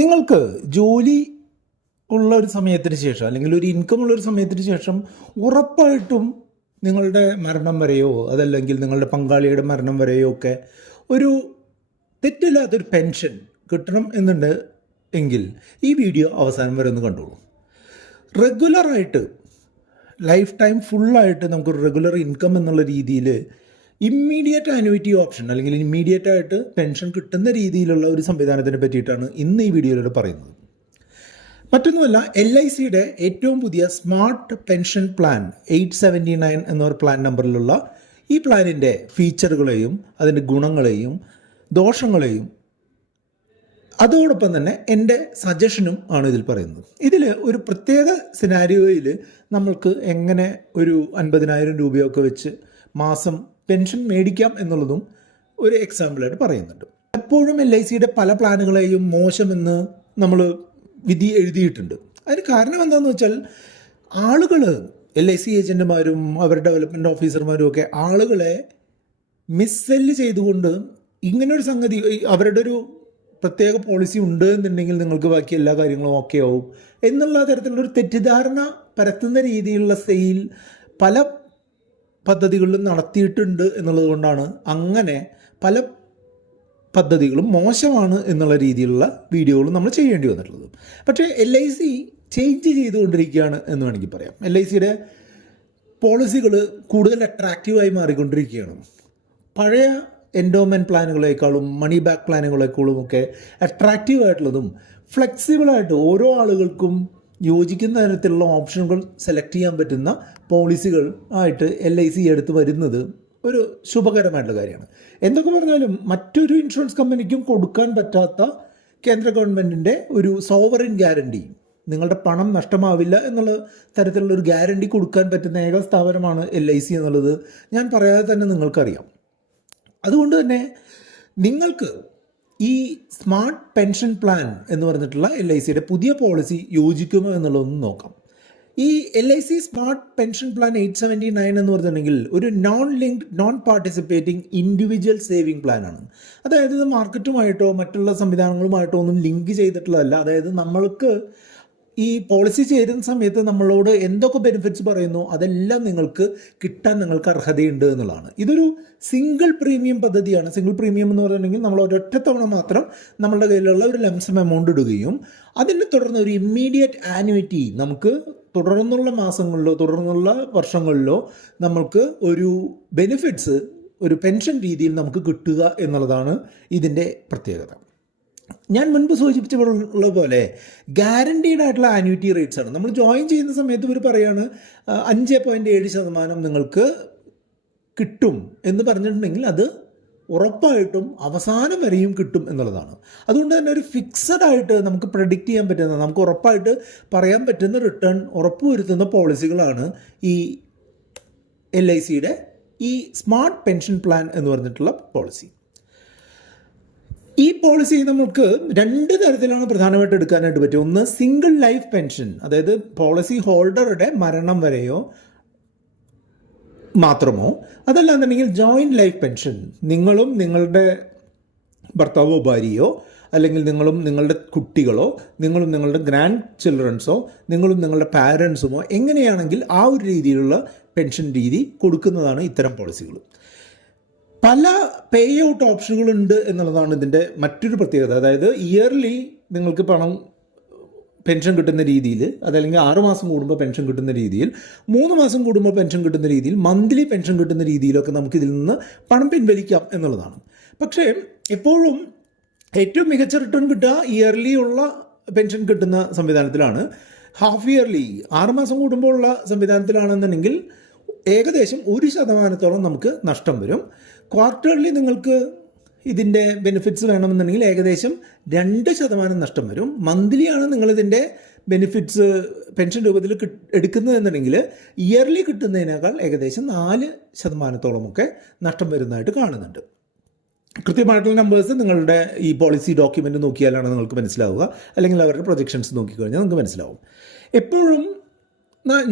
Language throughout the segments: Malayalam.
നിങ്ങൾക്ക് ജോലി ഉള്ള ഒരു സമയത്തിന് ശേഷം അല്ലെങ്കിൽ ഒരു ഇൻകം ഉള്ള ഒരു സമയത്തിന് ശേഷം ഉറപ്പായിട്ടും നിങ്ങളുടെ മരണം വരെയോ അതല്ലെങ്കിൽ നിങ്ങളുടെ പങ്കാളിയുടെ മരണം വരെയോ ഒക്കെ ഒരു തെറ്റില്ലാത്തൊരു പെൻഷൻ കിട്ടണം എന്നുണ്ട് എങ്കിൽ ഈ വീഡിയോ അവസാനം വരെ ഒന്ന് കണ്ടോളൂ. റെഗുലറായിട്ട് ലൈഫ് ടൈം ഫുള്ളായിട്ട് നമുക്കൊരു റെഗുലർ ഇൻകം എന്നുള്ള രീതിയിൽ ഇമ്മീഡിയറ്റ് ആനുവിറ്റി ഓപ്ഷൻ അല്ലെങ്കിൽ ഇമ്മീഡിയറ്റ് ആയിട്ട് പെൻഷൻ കിട്ടുന്ന രീതിയിലുള്ള ഒരു സംവിധാനത്തിനെ പറ്റിയിട്ടാണ് ഇന്ന് ഈ വീഡിയോയിലൂടെ പറയുന്നത്. മറ്റൊന്നുമല്ല, LICയുടെ ഏറ്റവും പുതിയ സ്മാർട്ട് പെൻഷൻ പ്ലാൻ 879 എന്ന പ്ലാൻ നമ്പറിലുള്ള ഈ പ്ലാനിൻ്റെ ഫീച്ചറുകളെയും അതിൻ്റെ ഗുണങ്ങളെയും ദോഷങ്ങളെയും അതോടൊപ്പം തന്നെ എൻ്റെ സജഷനും ആണ് ഇതിൽ പറയുന്നത്. ഇതിൽ ഒരു പ്രത്യേക സിനാരിയോയിൽ നമ്മൾക്ക് എങ്ങനെ ഒരു 50,000 രൂപയൊക്കെ വെച്ച് മാസം പെൻഷൻ മേടിക്കാം എന്നുള്ളതും ഒരു എക്സാമ്പിളായിട്ട് പറയുന്നുണ്ട്. എപ്പോഴും LICയുടെ പല പ്ലാനുകളെയും മോശമെന്ന് നമ്മൾ വിധി എഴുതിയിട്ടുണ്ട്. അതിന് കാരണം എന്താണെന്ന് വെച്ചാൽ ആളുകൾ LIC ഏജൻറ്റുമാരും അവരുടെ ഡെവലപ്മെൻറ്റ് ഓഫീസർമാരും ഒക്കെ ആളുകളെ മിസ്സെല്ല് ചെയ്തുകൊണ്ട് ഇങ്ങനൊരു സംഗതി അവരുടെ ഒരു പ്രത്യേക പോളിസി ഉണ്ട് എന്നുണ്ടെങ്കിൽ നിങ്ങൾക്ക് ബാക്കി എല്ലാ കാര്യങ്ങളും ഓക്കെ ആവും എന്നുള്ള തരത്തിലുള്ളൊരു തെറ്റിദ്ധാരണ പരത്തുന്ന രീതിയിലുള്ള സെയിൽ പല പദ്ധതികളിലും നടത്തിയിട്ടുണ്ട് എന്നുള്ളത് കൊണ്ടാണ് അങ്ങനെ പല പദ്ധതികളും മോശമാണ് എന്നുള്ള രീതിയിലുള്ള വീഡിയോകളും നമ്മൾ ചെയ്യേണ്ടി വന്നിട്ടുള്ളത്. പക്ഷേ LIC ചേഞ്ച് ചെയ്തുകൊണ്ടിരിക്കുകയാണ് എന്ന് വേണമെങ്കിൽ പറയാം. LICയുടെ പോളിസികൾ കൂടുതൽ അട്രാക്റ്റീവായി മാറിക്കൊണ്ടിരിക്കുകയാണ്. പഴയ എൻഡോമെൻറ്റ് പ്ലാനുകളേക്കാളും മണി ബാക്ക് പ്ലാനുകളേക്കാളും ഒക്കെ അട്രാക്റ്റീവായിട്ടുള്ളതും ഫ്ലെക്സിബിളായിട്ട് ഓരോ ആളുകൾക്കും യോജിക്കുന്ന തരത്തിലുള്ള ഓപ്ഷനുകൾ സെലക്ട് ചെയ്യാൻ പറ്റുന്ന പോളിസികൾ ആയിട്ട് LIC എടുത്ത് വരുന്നത് ഒരു ശുഭകരമായിട്ടുള്ള കാര്യമാണ്. എന്തൊക്കെ പറഞ്ഞാലും മറ്റൊരു ഇൻഷുറൻസ് കമ്പനിക്കും കൊടുക്കാൻ പറ്റാത്ത കേന്ദ്ര ഗവൺമെൻറ്റിൻ്റെ ഒരു സോവറിൻ ഗ്യാരണ്ടി, നിങ്ങളുടെ പണം നഷ്ടമാവില്ല എന്നുള്ള തരത്തിലുള്ള ഒരു ഗ്യാരണ്ടി കൊടുക്കാൻ പറ്റുന്ന ഏക സ്ഥാപനമാണ് LIC എന്നുള്ളത് ഞാൻ പറയാതെ തന്നെ നിങ്ങൾക്കറിയാം. അതുകൊണ്ട് തന്നെ നിങ്ങൾക്ക് ഈ സ്മാർട്ട് പെൻഷൻ പ്ലാൻ എന്ന് പറഞ്ഞിട്ടുള്ള LICയുടെ പുതിയ പോളിസി യോജിക്കുമോ എന്നുള്ളതൊന്ന് നോക്കാം. ഈ LIC സ്മാർട്ട് പെൻഷൻ പ്ലാൻ 879 എന്ന് പറഞ്ഞിട്ടുണ്ടെങ്കിൽ ഒരു non linked non participating individual saving പ്ലാനാണ്. അതായത് ഇത് മാർക്കറ്റുമായിട്ടോ മറ്റുള്ള സംവിധാനങ്ങളുമായിട്ടോ ഒന്നും ലിങ്ക് ചെയ്തിട്ടുള്ളതല്ല. അതായത് നമ്മൾക്ക് ഈ പോളിസി ചേരുന്ന സമയത്ത് നമ്മളോട് എന്തൊക്കെ ബെനിഫിറ്റ്സ് പറയുന്നു അതെല്ലാം നിങ്ങൾക്ക് കിട്ടാൻ നിങ്ങൾക്ക് അർഹതയുണ്ട് എന്നുള്ളതാണ്. ഇതൊരു സിംഗിൾ പ്രീമിയം പദ്ധതിയാണ്. സിംഗിൾ പ്രീമിയം എന്ന് പറഞ്ഞിട്ടുണ്ടെങ്കിൽ നമ്മൾ ഒരൊറ്റ തവണ മാത്രം നമ്മളുടെ കയ്യിലുള്ള ഒരു ലംസം എമൗണ്ട് ഇടുകയും അതിനെ തുടർന്ന് ഒരു ഇമ്മീഡിയറ്റ് ആനുവിറ്റി നമുക്ക് തുടർന്നുള്ള മാസങ്ങളിലോ തുടർന്നുള്ള വർഷങ്ങളിലോ നമ്മൾക്ക് ഒരു ബെനിഫിറ്റ്സ് ഒരു പെൻഷൻ രീതിയിൽ നമുക്ക് കിട്ടുക എന്നുള്ളതാണ് ഇതിൻ്റെ പ്രത്യേകത. ഞാൻ മുൻപ് സൂചിപ്പിച്ചുള്ള പോലെ ഗ്യാരണ്ടീഡ് ആയിട്ടുള്ള ആനുവിറ്റി റേറ്റ്സ് ആണ്. നമ്മൾ ജോയിൻ ചെയ്യുന്ന സമയത്ത് ഇവർ പറയുകയാണ് 5.7% നിങ്ങൾക്ക് കിട്ടും എന്ന് പറഞ്ഞിട്ടുണ്ടെങ്കിൽ അത് ഉറപ്പായിട്ടും അവസാനം വരെയും കിട്ടും എന്നുള്ളതാണ്. അതുകൊണ്ട് തന്നെ ഒരു ഫിക്സഡ് ആയിട്ട് നമുക്ക് പ്രെഡിക്റ്റ് ചെയ്യാൻ പറ്റുന്ന, നമുക്ക് ഉറപ്പായിട്ട് പറയാൻ പറ്റുന്ന റിട്ടേൺ ഉറപ്പുവരുത്തുന്ന പോളിസികളാണ് ഈ LICയുടെ ഈ സ്മാർട്ട് പെൻഷൻ പ്ലാൻ എന്ന് പറഞ്ഞിട്ടുള്ള പോളിസി. ഈ പോളിസി നമുക്ക് രണ്ട് തരത്തിലാണ് പ്രധാനമായിട്ട് എടുക്കാനായിട്ട് പറ്റും. ഒന്ന് സിംഗിൾ ലൈഫ് പെൻഷൻ, അതായത് പോളിസി ഹോൾഡറുടെ മരണം വരെയോ മാത്രമോ, അതല്ലാന്നുണ്ടെങ്കിൽ ജോയിൻറ്റ് ലൈഫ് പെൻഷൻ, നിങ്ങളും നിങ്ങളുടെ ഭർത്താവോ ഭാര്യയോ അല്ലെങ്കിൽ നിങ്ങളും നിങ്ങളുടെ കുട്ടികളോ നിങ്ങളും നിങ്ങളുടെ ഗ്രാൻഡ് ചിൽഡ്രൻസോ നിങ്ങളും നിങ്ങളുടെ പാരൻസുമോ എങ്ങനെയാണെങ്കിൽ ആ ഒരു രീതിയിലുള്ള പെൻഷൻ രീതി കൊടുക്കുന്നതാണ് ഇത്തരം പോളിസികൾ. പല പേ ഔട്ട് ഓപ്ഷനുകളുണ്ട് എന്നുള്ളതാണ് ഇതിൻ്റെ മറ്റൊരു പ്രത്യേകത. അതായത് ഇയർലി നിങ്ങൾക്ക് പണം പെൻഷൻ കിട്ടുന്ന രീതിയിൽ, അതല്ലെങ്കിൽ 6 മാസം കൂടുമ്പോൾ പെൻഷൻ കിട്ടുന്ന രീതിയിൽ, 3 മാസം കൂടുമ്പോൾ പെൻഷൻ കിട്ടുന്ന രീതിയിൽ, മന്ത്ലി പെൻഷൻ കിട്ടുന്ന രീതിയിലൊക്കെ നമുക്കിതിൽ നിന്ന് പണം പിൻവലിക്കാം എന്നുള്ളതാണ്. പക്ഷേ എപ്പോഴും ഏറ്റവും മികച്ച റിട്ടേൺ കിട്ടുക ഇയർലി ഉള്ള പെൻഷൻ കിട്ടുന്ന സംവിധാനത്തിലാണ്. ഹാഫ് ഇയർലി 6 മാസം കൂടുമ്പോൾ ഉള്ള സംവിധാനത്തിലാണെന്നുണ്ടെങ്കിൽ ഏകദേശം 1% നമുക്ക് നഷ്ടം വരും. ക്വാർട്ടർലി നിങ്ങൾക്ക് ഇതിൻ്റെ ബെനിഫിറ്റ്സ് വേണമെന്നുണ്ടെങ്കിൽ ഏകദേശം 2% നഷ്ടം വരും. മന്ത്ലിയാണ് നിങ്ങളിതിൻ്റെ ബെനിഫിറ്റ്സ് പെൻഷൻ രൂപത്തിൽ എടുക്കുന്നതെന്നുണ്ടെങ്കിൽ ഇയർലി കിട്ടുന്നതിനേക്കാൾ ഏകദേശം 4% നഷ്ടം വരുന്നതായിട്ട് കാണുന്നുണ്ട്. കൃത്യമായിട്ടുള്ള നമ്പേഴ്സ് നിങ്ങളുടെ ഈ പോളിസി ഡോക്യുമെൻ്റ് നോക്കിയാലാണ് നിങ്ങൾക്ക് മനസ്സിലാവുക, അല്ലെങ്കിൽ അവരുടെ പ്രൊജക്ഷൻസ് നോക്കിക്കഴിഞ്ഞാൽ നിങ്ങൾക്ക് മനസ്സിലാവും. എപ്പോഴും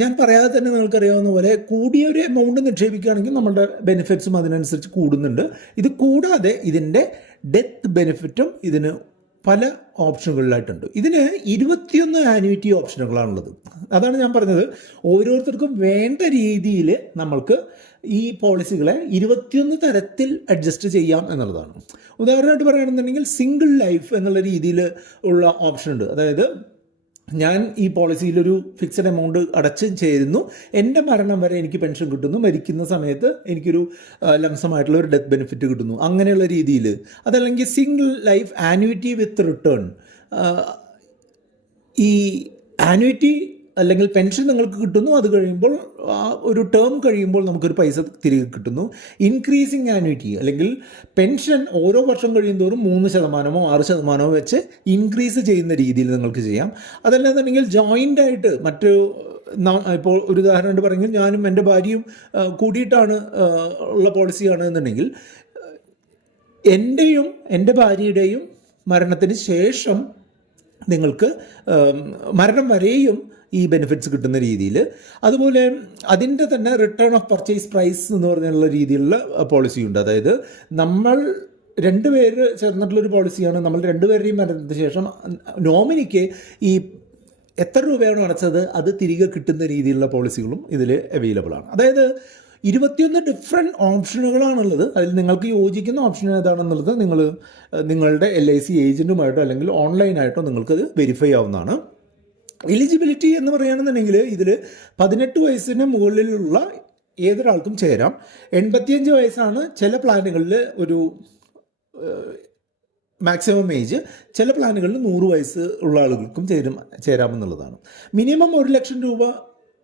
ഞാൻ പറയാതെ തന്നെ നിങ്ങൾക്കറിയാവുന്ന പോലെ കൂടിയൊരു എമൗണ്ട് നിക്ഷേപിക്കുകയാണെങ്കിൽ നമ്മുടെ ബെനിഫിറ്റ്സും അതിനനുസരിച്ച് കൂടുന്നുണ്ട്. ഇത് കൂടാതെ ഇതിൻ്റെ ഡെത്ത് ബെനിഫിറ്റും ഇതിന് പല ഓപ്ഷനുകളിലായിട്ടുണ്ട്. ഇതിന് 21 ആനുവിറ്റി ഓപ്ഷനുകളാണുള്ളത്. അതാണ് ഞാൻ പറഞ്ഞത്, ഓരോരുത്തർക്കും വേണ്ട രീതിയിൽ നമ്മൾക്ക് ഈ പോളിസികളെ 21 തരത്തിൽ അഡ്ജസ്റ്റ് ചെയ്യാം എന്നുള്ളതാണ്. ഉദാഹരണമായിട്ട് പറയുകയാണെന്നുണ്ടെങ്കിൽ സിംഗിൾ ലൈഫ് എന്നുള്ള രീതിയിൽ ഉള്ള ഓപ്ഷൻ ഉണ്ട്. അതായത് ഞാൻ ഈ പോളിസിയിലൊരു ഫിക്സഡ് എമൗണ്ട് അടച്ച് ചേരുന്നു, എൻ്റെ മരണം വരെ എനിക്ക് പെൻഷൻ കിട്ടുന്നു, മരിക്കുന്ന സമയത്ത് എനിക്കൊരു ലംസമായിട്ടുള്ള ഒരു ഡെത്ത് ബെനിഫിറ്റ് കിട്ടുന്നു, അങ്ങനെയുള്ള രീതിയിൽ. അതല്ലെങ്കിൽ single life annuity with return. ഈ ആനുവിറ്റി അല്ലെങ്കിൽ പെൻഷൻ നിങ്ങൾക്ക് കിട്ടുന്നു, അത് കഴിയുമ്പോൾ ഒരു ടേം കഴിയുമ്പോൾ നമുക്കൊരു പൈസ തിരികെ കിട്ടുന്നു. ഇൻക്രീസിങ് ആനുവിറ്റി അല്ലെങ്കിൽ പെൻഷൻ ഓരോ വർഷം കഴിയുന്തോറും 3%, 6% വെച്ച് ഇൻക്രീസ് ചെയ്യുന്ന രീതിയിൽ നിങ്ങൾക്ക് ചെയ്യാം. അതല്ലാന്നുണ്ടെങ്കിൽ ജോയിൻ്റ് ആയിട്ട് ഇപ്പോൾ ഒരു ഉദാഹരണമായിട്ട് പറയുമെങ്കിൽ ഞാനും എൻ്റെ ഭാര്യയും കൂടിയിട്ടാണ് ഉള്ള പോളിസിയാണ് എന്നുണ്ടെങ്കിൽ എൻ്റെയും എൻ്റെ ഭാര്യയുടെയും മരണത്തിന് ശേഷം നിങ്ങൾക്ക് മരണം വരെയും ഈ ബെനിഫിറ്റ്സ് കിട്ടുന്ന രീതിയിൽ. അതുപോലെ അതിൻ്റെ തന്നെ റിട്ടേൺ ഓഫ് പർച്ചേസ് പ്രൈസ് എന്ന് പറഞ്ഞുള്ള രീതിയിലുള്ള പോളിസിയുണ്ട്. അതായത് നമ്മൾ 2 പേര് ചേർന്നിട്ടുള്ളൊരു പോളിസിയാണ്. നമ്മൾ 2 പേരുടെയും മരണത്തിന് ശേഷം നോമിനിക്ക് ഈ എത്ര രൂപയാണ് അടച്ചത് അത് തിരികെ കിട്ടുന്ന രീതിയിലുള്ള പോളിസികളും ഇതിൽ അവൈലബിൾ ആണ്. അതായത് 21 ഡിഫറെൻറ്റ് ഓപ്ഷനുകളാണുള്ളത്. അതിൽ നിങ്ങൾക്ക് യോജിക്കുന്ന ഓപ്ഷൻ ഏതാണെന്നുള്ളത് നിങ്ങളുടെ LIC ഏജൻറ്റുമായിട്ടോ അല്ലെങ്കിൽ ഓൺലൈനായിട്ടോ നിങ്ങൾക്കത് വെരിഫൈ ആവുന്നതാണ്. എലിജിബിലിറ്റി എന്ന് പറയുകയാണെന്നുണ്ടെങ്കിൽ ഇതിൽ 18 വയസ്സിന് മുകളിലുള്ള ഏതൊരാൾക്കും ചേരാം. 85 വയസ്സാണ് ചില പ്ലാനുകളിൽ ഒരു മാക്സിമം ഏജ്. ചില പ്ലാനുകളിൽ 100 വയസ്സ് ഉള്ള ആളുകൾക്കും ചേരാമെന്നുള്ളതാണ്. മിനിമം 1 ലക്ഷം രൂപ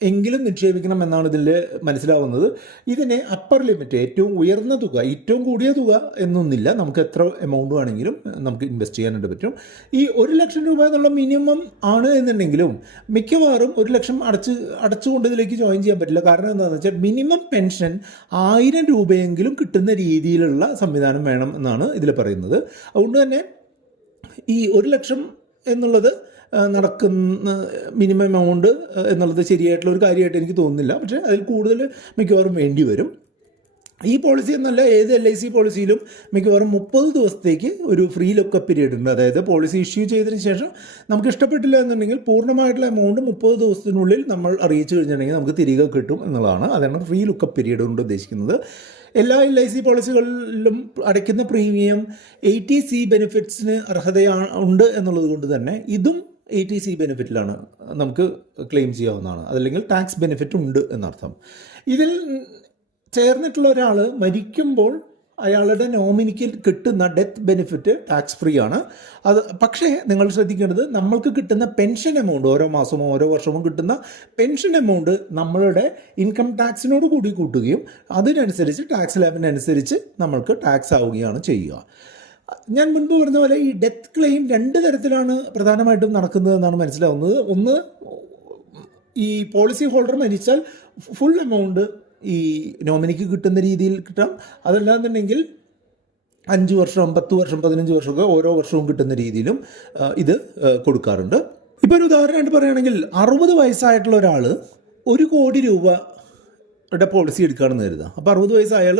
എങ്കിലും നിക്ഷേപിക്കണം എന്നാണ് ഇതിൽ മനസ്സിലാവുന്നത്. ഇതിനെ അപ്പർ ലിമിറ്റ്, ഏറ്റവും ഉയർന്ന തുക, ഏറ്റവും കൂടിയ തുക എന്നൊന്നില്ല. നമുക്ക് എത്ര എമൗണ്ട് വേണമെങ്കിലും നമുക്ക് ഇൻവെസ്റ്റ് ചെയ്യാനായിട്ട് പറ്റും. ഈ 1 ലക്ഷം രൂപ എന്നുള്ള മിനിമം ആണ് എന്നുണ്ടെങ്കിലും മിക്കവാറും 1 ലക്ഷം അടച്ചുകൊണ്ട് ഇതിലേക്ക് ജോയിൻ ചെയ്യാൻ പറ്റില്ല. കാരണം എന്താണെന്ന് വെച്ചാൽ മിനിമം പെൻഷൻ 1000 രൂപയെങ്കിലും കിട്ടുന്ന രീതിയിലുള്ള സംവിധാനം വേണം എന്നാണ് ഇതിൽ പറയുന്നത്. അതുകൊണ്ട് തന്നെ ഈ 1 ലക്ഷം എന്നുള്ളത് നടക്കുന്ന മിനിമം എമൗണ്ട് എന്നുള്ളത് ശരിയായിട്ടുള്ള ഒരു കാര്യമായിട്ട് എനിക്ക് തോന്നുന്നില്ല. പക്ഷേ അതിൽ കൂടുതൽ മിക്കവാറും വേണ്ടി വരും. ഈ പോളിസി എന്നല്ല, ഏത് LIC പോളിസിയിലും മിക്കവാറും 30 ദിവസത്തേക്ക് ഒരു ഫ്രീ ലോക്കപ്പ് പീരീഡ് ഉണ്ട്. അതായത് പോളിസി ഇഷ്യൂ ചെയ്തതിന് ശേഷം നമുക്ക് ഇഷ്ടപ്പെട്ടില്ല എന്നുണ്ടെങ്കിൽ പൂർണ്ണമായിട്ടുള്ള എമൗണ്ട് 30 ദിവസത്തിനുള്ളിൽ നമ്മൾ അറിയിച്ചു കഴിഞ്ഞിട്ടുണ്ടെങ്കിൽ നമുക്ക് തിരികെ കിട്ടും എന്നുള്ളതാണ്. അതാണ് ഫ്രീ ലോക്കപ്പ് പീരീഡ് കൊണ്ട് ഉദ്ദേശിക്കുന്നത്. എല്ലാ LIC പോളിസികളിലും അടയ്ക്കുന്ന പ്രീമിയം 80C ബെനിഫിറ്റ്സിന് ഉണ്ട് എന്നുള്ളത് കൊണ്ട് തന്നെ ഇതും 80C ബെനിഫിറ്റിലാണ് നമുക്ക് ക്ലെയിം ചെയ്യാവുന്നതാണ്. അതല്ലെങ്കിൽ ടാക്സ് ബെനിഫിറ്റ് ഉണ്ട് എന്നർത്ഥം. ഇതിൽ ചേർന്നിട്ടുള്ള ഒരാൾ മരിക്കുമ്പോൾ അയാളുടെ നോമിനിക്ക് കിട്ടുന്ന ഡെത്ത് ബെനിഫിറ്റ് ടാക്സ് ഫ്രീ ആണ്. പക്ഷേ നിങ്ങൾ ശ്രദ്ധിക്കേണ്ടത്, നമ്മൾക്ക് കിട്ടുന്ന പെൻഷൻ എമൗണ്ട് ഓരോ മാസമോ ഓരോ വർഷമോ കിട്ടുന്ന പെൻഷൻ എമൗണ്ട് നമ്മളുടെ ഇൻകം ടാക്സിനോട് കൂടി കൂട്ടുകയും അതിനനുസരിച്ച് ടാക്സ് ലാബിനനുസരിച്ച് നമ്മൾക്ക് ടാക്സ് ആവുകയാണ് ചെയ്യുക. ഞാൻ മുൻപ് പറഞ്ഞ പോലെ ഈ ഡെത്ത് ക്ലെയിം 2 തരത്തിലാണ് പ്രധാനമായിട്ടും നടക്കുന്നത് എന്നാണ് മനസ്സിലാവുന്നത്. ഒന്ന്, ഈ പോളിസി ഹോൾഡർ മരിച്ചാൽ ഫുൾ എമൗണ്ട് ഈ നോമിനിക്ക് കിട്ടുന്ന രീതിയിൽ കിട്ടാം. അതല്ലാന്നുണ്ടെങ്കിൽ 5 വർഷം, 10 വർഷം, 15 വർഷമൊക്കെ ഓരോ വർഷവും കിട്ടുന്ന രീതിയിലും ഇത് കൊടുക്കാറുണ്ട്. ഇപ്പോൾ ഒരു ഉദാഹരണമായിട്ട് പറയുകയാണെങ്കിൽ 60 വയസ്സായിട്ടുള്ള ഒരാൾ 1 കോടി രൂപ പോളിസി എടുക്കുകയാണെന്ന് കരുതുക. അപ്പോൾ 60 വയസ്സായാൽ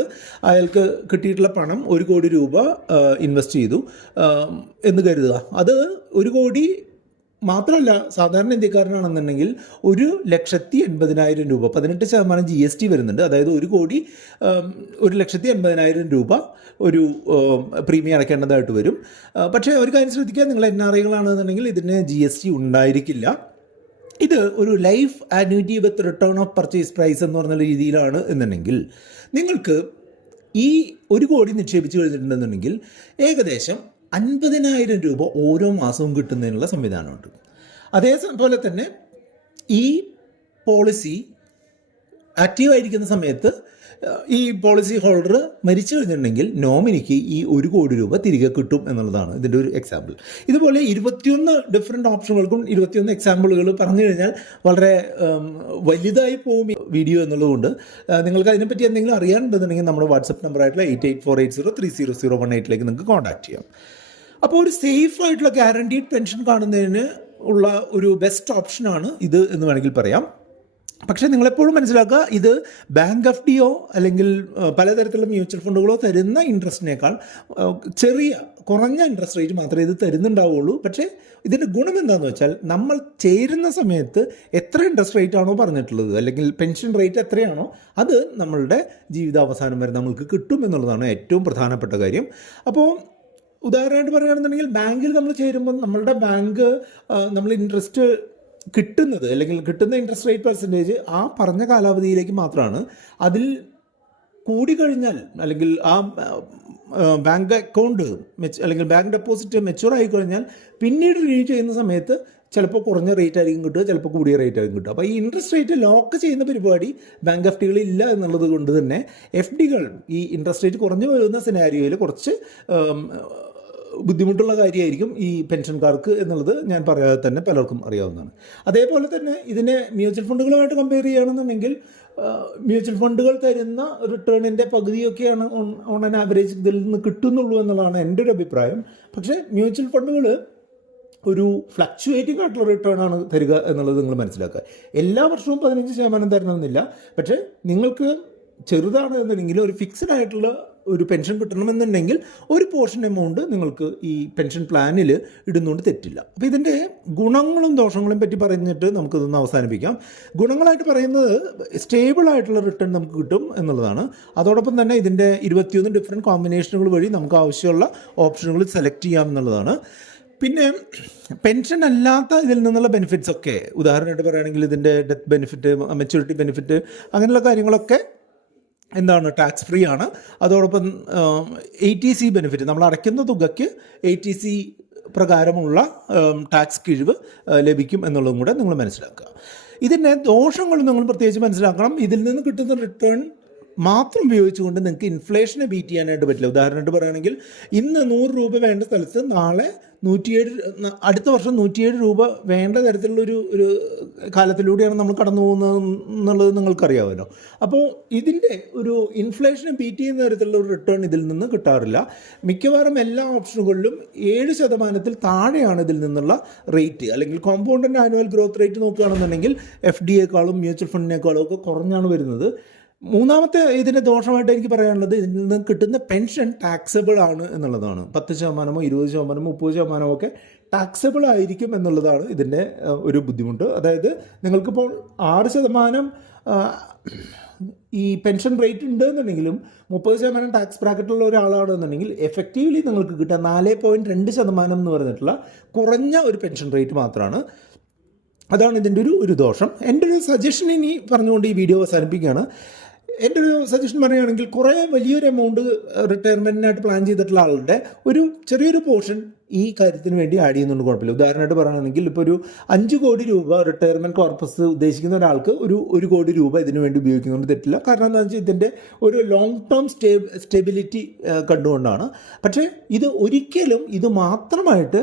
അയാൾക്ക് കിട്ടിയിട്ടുള്ള പണം 1 കോടി രൂപ ഇൻവെസ്റ്റ് ചെയ്തു എന്ന് കരുതുക. അത് 1 കോടി മാത്രമല്ല, സാധാരണ ഇന്ത്യക്കാരനാണെന്നുണ്ടെങ്കിൽ 1,80,000 രൂപ, 18% GST വരുന്നുണ്ട്. അതായത് 1 കോടി 1,80,000 രൂപ ഒരു പ്രീമിയം അടയ്ക്കേണ്ടതായിട്ട് വരും. പക്ഷേ ഒരു കാര്യം ശ്രദ്ധിക്കുക, നിങ്ങൾ NRIകളാണെന്നുണ്ടെങ്കിൽ ഇതിന് GST ഉണ്ടായിരിക്കില്ല. ഇത് ഒരു life annuity with return of purchase price എന്ന് പറഞ്ഞ രീതിയിലാണ് എന്നുണ്ടെങ്കിൽ നിങ്ങൾക്ക് ഈ 1 കോടി നിക്ഷേപിച്ച് കഴിഞ്ഞിട്ടുണ്ടെന്നുണ്ടെങ്കിൽ ഏകദേശം 50,000 രൂപ ഓരോ മാസവും കിട്ടുന്നതിനുള്ള സംവിധാനമുണ്ട്. അതേപോലെ തന്നെ ഈ പോളിസി ആക്റ്റീവായിരിക്കുന്ന സമയത്ത് ഈ പോളിസി ഹോൾഡർ മരിച്ചു കഴിഞ്ഞിട്ടുണ്ടെങ്കിൽ നോമിനിക്ക് ഈ 1 കോടി രൂപ തിരികെ കിട്ടും എന്നുള്ളതാണ് ഇതിൻ്റെ ഒരു എക്സാമ്പിൾ. ഇതുപോലെ 21 ഡിഫറെൻറ്റ് ഓപ്ഷനുകൾക്കും 21 എക്സാമ്പിളുകൾ പറഞ്ഞു കഴിഞ്ഞാൽ വളരെ വലുതായി പോകും വീഡിയോ എന്നുള്ളതുകൊണ്ട് നിങ്ങൾക്ക് അതിനെപ്പറ്റി എന്തെങ്കിലും അറിയാനുണ്ടെന്നുണ്ടെങ്കിൽ നമ്മുടെ വാട്സപ്പ് നമ്പറായിട്ടുള്ള 8848030018 നിങ്ങൾക്ക് കോൺടാക്ട് ചെയ്യാം. അപ്പോൾ ഒരു സേഫ് ആയിട്ടുള്ള ഗ്യാരണ്ടീഡ് പെൻഷൻ കാണുന്നതിന് ഉള്ള ഒരു ബെസ്റ്റ് ഓപ്ഷനാണ് ഇത് എന്ന് വേണമെങ്കിൽ പറയാം. പക്ഷേ നിങ്ങളെപ്പോഴും മനസ്സിലാക്കുക, ഇത് ബാങ്ക് എഫ് ഡിയോ അല്ലെങ്കിൽ പലതരത്തിലുള്ള മ്യൂച്വൽ ഫണ്ടുകളോ തരുന്ന ഇൻട്രസ്റ്റിനേക്കാൾ കുറഞ്ഞ ഇൻട്രസ്റ്റ് റേറ്റ് മാത്രമേ ഇത് തരുന്നുണ്ടാവുള്ളൂ. പക്ഷേ ഇതിൻ്റെ ഗുണം എന്താണെന്ന് വെച്ചാൽ, നമ്മൾ ചേരുന്ന സമയത്ത് എത്ര ഇൻട്രസ്റ്റ് റേറ്റ് ആണോ പറഞ്ഞിട്ടുള്ളത്, അല്ലെങ്കിൽ പെൻഷൻ റേറ്റ് എത്രയാണോ അത് നമ്മളുടെ ജീവിതാവസാനം വരെ നമ്മൾക്ക് കിട്ടും എന്നുള്ളതാണ് ഏറ്റവും പ്രധാനപ്പെട്ട കാര്യം. അപ്പോൾ ഉദാഹരണമായിട്ട് പറയുകയാണെന്നുണ്ടെങ്കിൽ, ബാങ്കിൽ നമ്മൾ ചേരുമ്പോൾ നമ്മളുടെ ബാങ്ക് നമ്മൾ ഇൻട്രസ്റ്റ് കിട്ടുന്നത്, അല്ലെങ്കിൽ കിട്ടുന്ന ഇൻട്രസ്റ്റ് റേറ്റ് പെർസെൻറ്റേജ് ആ പറഞ്ഞ കാലാവധിയിലേക്ക് മാത്രമാണ്. അതിൽ കൂടിക്കഴിഞ്ഞാൽ, അല്ലെങ്കിൽ ആ ബാങ്ക് അക്കൗണ്ട് അല്ലെങ്കിൽ ബാങ്ക് ഡെപ്പോസിറ്റ് മെച്യൂർ ആയി കഴിഞ്ഞാൽ പിന്നീട് റിന്യൂ ചെയ്യുന്ന സമയത്ത് ചിലപ്പോൾ കുറഞ്ഞ റേറ്റ് ആയിരിക്കും കിട്ടുക, ചിലപ്പോൾ കൂടിയ റേറ്റ് ആയിരിക്കും കിട്ടുക. അപ്പോൾ ഈ ഇൻട്രസ്റ്റ് റേറ്റ് ലോക്ക് ചെയ്യുന്ന പരിപാടി ബാങ്ക് എഫ് ഡികളിൽ ഇല്ല എന്നുള്ളത് കൊണ്ട് തന്നെ എഫ് ഡികൾ ഈ ഇൻട്രസ്റ്റ് റേറ്റ് കുറഞ്ഞു വരുന്ന സിനാരിയോയിൽ കുറച്ച് ബുദ്ധിമുട്ടുള്ള കാര്യമായിരിക്കും ഈ പെൻഷൻകാർക്ക് എന്നുള്ളത് ഞാൻ പറയാതെ തന്നെ പലർക്കും അറിയാവുന്നതാണ്. അതേപോലെ തന്നെ ഇതിനെ മ്യൂച്വൽ ഫണ്ടുകളുമായിട്ട് കമ്പയർ ചെയ്യുകയാണെന്നുണ്ടെങ്കിൽ, മ്യൂച്വൽ ഫണ്ടുകൾ തരുന്ന റിട്ടേണിൻ്റെ പകുതിയൊക്കെയാണ് ഓൺ ആൻ ആവറേജ് ഇതിൽ നിന്ന് കിട്ടുന്നുള്ളൂ എന്നുള്ളതാണ് എൻ്റെ ഒരു അഭിപ്രായം. പക്ഷേ മ്യൂച്വൽ ഫണ്ടുകൾ ഒരു ഫ്ലക്ച്വേറ്റിംഗ് ആയിട്ടുള്ള റിട്ടേൺ ആണ് തരിക എന്നുള്ളത് നിങ്ങൾ മനസ്സിലാക്കുക. എല്ലാ വർഷവും 15% തരണമെന്നില്ല. പക്ഷേ നിങ്ങൾക്ക് ചെറുതാണ് എന്നുണ്ടെങ്കിൽ ഒരു ഫിക്സഡ് ആയിട്ടുള്ള ഒരു പെൻഷൻ കിട്ടണമെന്നുണ്ടെങ്കിൽ ഒരു പോർഷൻ എമൗണ്ട് നിങ്ങൾക്ക് ഈ പെൻഷൻ പ്ലാനിൽ ഇടുന്നതുകൊണ്ട് തെറ്റില്ല. അപ്പോൾ ഇതിൻ്റെ ഗുണങ്ങളും ദോഷങ്ങളും പറ്റി പറഞ്ഞിട്ട് നമുക്കിതൊന്ന് അവസാനിപ്പിക്കാം. ഗുണങ്ങളായിട്ട് പറയുന്നത് സ്റ്റേബിളായിട്ടുള്ള റിട്ടേൺ നമുക്ക് കിട്ടും എന്നുള്ളതാണ്. അതോടൊപ്പം തന്നെ ഇതിൻ്റെ 21 ഡിഫറെൻറ്റ് കോമ്പിനേഷനുകൾ വഴി നമുക്ക് ആവശ്യമുള്ള ഓപ്ഷനുകൾ സെലക്ട് ചെയ്യാം എന്നുള്ളതാണ്. പിന്നെ പെൻഷൻ അല്ലാത്ത ഇതിൽ നിന്നുള്ള ബെനിഫിറ്റ്സ് ഒക്കെ, ഉദാഹരണമായിട്ട് പറയുകയാണെങ്കിൽ ഇതിൻ്റെ ഡെത്ത് ബെനിഫിറ്റ്, മെച്യൂരിറ്റി ബെനിഫിറ്റ്, അങ്ങനെയുള്ള കാര്യങ്ങളൊക്കെ എന്താണ് ടാക്സ് ഫ്രീ ആണ്. അതോടൊപ്പം ATC ബെനിഫിറ്റ്, നമ്മൾ അടയ്ക്കുന്ന തുകയ്ക്ക് ATC പ്രകാരമുള്ള ടാക്സ് കിഴിവ് ലഭിക്കും എന്നുള്ളതും കൂടെ നിങ്ങൾ മനസ്സിലാക്കുക. ഇതിൻ്റെ ദോഷങ്ങൾ നിങ്ങൾ പ്രത്യേകിച്ച് മനസ്സിലാക്കണം. ഇതിൽ നിന്ന് കിട്ടുന്ന റിട്ടേൺ മാത്രം ഉപയോഗിച്ചുകൊണ്ട് നിങ്ങൾക്ക് ഇൻഫ്ലേഷനെ ബീറ്റ് ചെയ്യാനായിട്ട് പറ്റില്ല. ഉദാഹരണമായിട്ട് പറയുകയാണെങ്കിൽ, ഇന്ന് 100 രൂപ വേണ്ട സ്ഥലത്ത് നാളെ 107, അടുത്ത വർഷം 107 രൂപ വേണ്ട തരത്തിലുള്ളൊരു കാലത്തിലൂടെയാണ് നമ്മൾ കടന്നു പോകുന്നത് എന്നുള്ളത് നിങ്ങൾക്കറിയാമല്ലോ. അപ്പോൾ ഇതിൻ്റെ ഒരു ഇൻഫ്ലേഷനെ ബീറ്റ് ചെയ്യുന്ന തരത്തിലുള്ള ഒരു റിട്ടേൺ ഇതിൽ നിന്ന് കിട്ടാറില്ല. മിക്കവാറും എല്ലാ ഓപ്ഷനുകളിലും 7% താഴെയാണ് ഇതിൽ നിന്നുള്ള റേറ്റ്. അല്ലെങ്കിൽ കോമ്പൗണ്ടൻ്റ് ആനുവൽ ഗ്രോത്ത് റേറ്റ് നോക്കുകയാണെന്നുണ്ടെങ്കിൽ FDയേക്കാളും മ്യൂച്വൽ ഫണ്ടിനേക്കാളും ഒക്കെ കുറഞ്ഞാണ് വരുന്നത്. മൂന്നാമത്തെ ഇതിൻ്റെ ദോഷമായിട്ട് എനിക്ക് പറയാനുള്ളത്, ഇതിൽ നിന്ന് കിട്ടുന്ന പെൻഷൻ ടാക്സബിൾ ആണ് എന്നുള്ളതാണ്. 10%, 20%, 30% ഒക്കെ ടാക്സബിൾ ആയിരിക്കും എന്നുള്ളതാണ് ഇതിൻ്റെ ഒരു ബുദ്ധിമുട്ട്. അതായത് നിങ്ങൾക്കിപ്പോൾ 6% ഈ പെൻഷൻ റേറ്റ് ഉണ്ട് എന്നുണ്ടെങ്കിലും 30% ടാക്സ് ബ്രാക്കറ്റുള്ള ഒരാളാണെന്നുണ്ടെങ്കിൽ എഫക്റ്റീവ്ലി നിങ്ങൾക്ക് കിട്ടുക 4.2% എന്ന് പറഞ്ഞിട്ടുള്ള കുറഞ്ഞ ഒരു പെൻഷൻ റേറ്റ് മാത്രമാണ്. അതാണ് ഇതിൻ്റെ ഒരു ദോഷം. എൻ്റെ ഒരു സജഷൻ ഇനി പറഞ്ഞുകൊണ്ട് ഈ വീഡിയോ അവസാനിപ്പിക്കുകയാണ്. എൻ്റെ ഒരു സജഷൻ പറയുകയാണെങ്കിൽ, കുറേ വലിയൊരു എമൗണ്ട് റിട്ടയർമെൻറ്റിനായിട്ട് പ്ലാൻ ചെയ്തിട്ടുള്ള ആളുടെ ഒരു ചെറിയൊരു പോർഷൻ ഈ കാര്യത്തിന് വേണ്ടി ആഡ് ചെയ്യുന്നുണ്ട്, കുഴപ്പമില്ല. ഉദാഹരണമായിട്ട് പറയുകയാണെങ്കിൽ, ഇപ്പോൾ ഒരു 5 കോടി രൂപ റിട്ടയർമെൻറ്റ് കോർപ്പസ് ഉദ്ദേശിക്കുന്ന ഒരാൾക്ക് ഒരു 1 കോടി രൂപ ഇതിനു വേണ്ടി ഉപയോഗിക്കുന്നതുകൊണ്ട് തെറ്റില്ല. കാരണം എന്താണെന്ന് വെച്ചാൽ ഇതിൻ്റെ ഒരു ലോങ് ടേം സ്റ്റെബിലിറ്റി കണ്ടുകൊണ്ടാണ്. പക്ഷേ ഇത് ഒരിക്കലും ഇത് മാത്രമായിട്ട്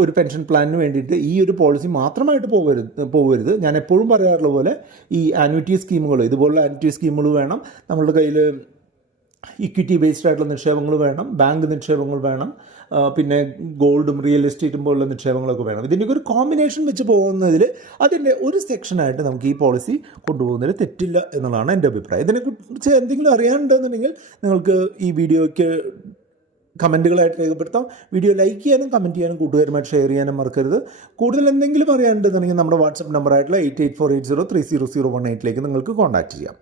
ഒരു പെൻഷൻ പ്ലാനിന് വേണ്ടിയിട്ട് ഈ ഒരു പോളിസി മാത്രമായിട്ട് പോകരുത്. ഞാൻ എപ്പോഴും പറയാറുള്ള പോലെ ഈ ആന്വിറ്റി സ്കീമുകൾ, ഇതുപോലുള്ള ആന്വിറ്റി സ്കീമുകൾ വേണം. നമ്മളുടെ കയ്യിൽ ഇക്വിറ്റി ബേസ്ഡ് ആയിട്ടുള്ള നിക്ഷേപങ്ങൾ വേണം, ബാങ്ക് നിക്ഷേപങ്ങൾ വേണം, പിന്നെ ഗോൾഡും റിയൽ എസ്റ്റേറ്റും പോലുള്ള നിക്ഷേപങ്ങളൊക്കെ വേണം. ഇതിൻ്റെയൊക്കെ ഒരു കോമ്പിനേഷൻ വെച്ച് പോകുന്നതിൽ അതിൻ്റെ ഒരു സെക്ഷനായിട്ട് നമുക്ക് ഈ പോളിസി കൊണ്ടുപോകുന്നതിൽ തെറ്റില്ല എന്നുള്ളതാണ് എൻ്റെ അഭിപ്രായം. ഇതിനെക്കുറിച്ച് എന്തെങ്കിലും അറിയാനുണ്ടെന്നുണ്ടെങ്കിൽ നിങ്ങൾക്ക് ഈ വീഡിയോയ്ക്ക് കമൻറ്റുകളായിട്ട് രേഖപ്പെടുത്താം. വീഡിയോ ലൈക്ക് ചെയ്യാനും കമൻറ്റ് ചെയ്യാനും കൂട്ടുകാരുമായിട്ട് ഷെയർ ചെയ്യാനും മറക്കരുത്. കൂടുതൽ എന്തെങ്കിലും അറിയാനുണ്ടെന്നുണ്ടെങ്കിൽ നമ്മുടെ വാട്സപ്പ് നമ്പറായിട്ടുള്ള 8848030018 നിങ്ങൾക്ക് കോൺടാക്റ്റ് ചെയ്യാം.